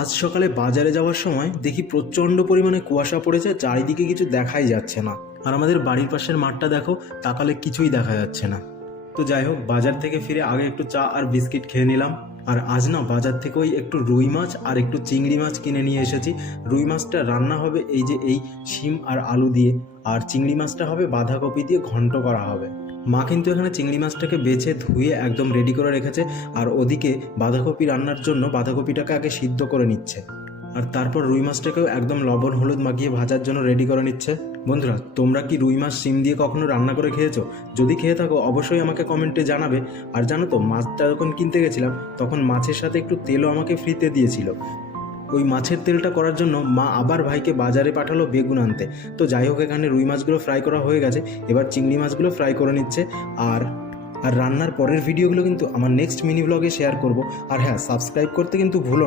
আজ সকালে বাজারে যাওয়ার সময় দেখি প্রচণ্ড পরিমাণে কুয়াশা পড়েছে, চারিদিকে কিছু দেখাই যাচ্ছে না। আর আমাদের বাড়ির পাশের মাঠটা দেখো, তাকালে কিছুই দেখা যাচ্ছে না। তো যাই হোক, বাজার থেকে ফিরে আগে একটু চা আর বিস্কিট খেয়ে নিলাম। আর আজ না বাজার থেকে ওই একটু রুই মাছ আর একটু চিংড়ি মাছ কিনে নিয়ে এসেছি। রুই মাছটা রান্না হবে এই শিম আর আলু দিয়ে, আর চিংড়ি মাছটা হবে বাঁধাকপি দিয়ে ঘন্ট করা হবে। মা কিন্তু এখানে চিংড়ি মাছটাকে বেছে ধুয়ে একদম রেডি করে রেখেছে, আর ওদিকে বাঁধাকপি রান্নার জন্য বাঁধাকপিটাকে আগে সিদ্ধ করে নিচ্ছে, আর তারপর রুই মাছটাকেও একদম লবণ হলুদ মাখিয়ে ভাজার জন্য রেডি করে নিচ্ছে। বন্ধুরা, তোমরা কি রুই মাছ শিম দিয়ে কখনো রান্না করে খেয়েছো? যদি খেয়ে থাকো অবশ্যই আমাকে কমেন্টে জানাবে। আর জানো তো, মাছটা যখন কিনতে গেছিলাম তখন মাছের সাথে একটু তেলও আমাকে ফ্রিতে দিয়েছিল। ওই মাছের তেলটা করার জন্য মা আবার ভাইকে বাজারে পাঠালো বেগুন আনতে। তো যাই হোক, এখানে রুই মাছগুলো ফ্রাই করা হয়ে গেছে, এবার চিংড়ি মাছগুলো ফ্রাই করে নিচ্ছে। আর আর রান্নার পরের ভিডিওগুলো কিন্তু আমার নেক্সট মিনি ব্লগে শেয়ার করব। আর হ্যাঁ, সাবস্ক্রাইব করতে কিন্তু ভুলো না।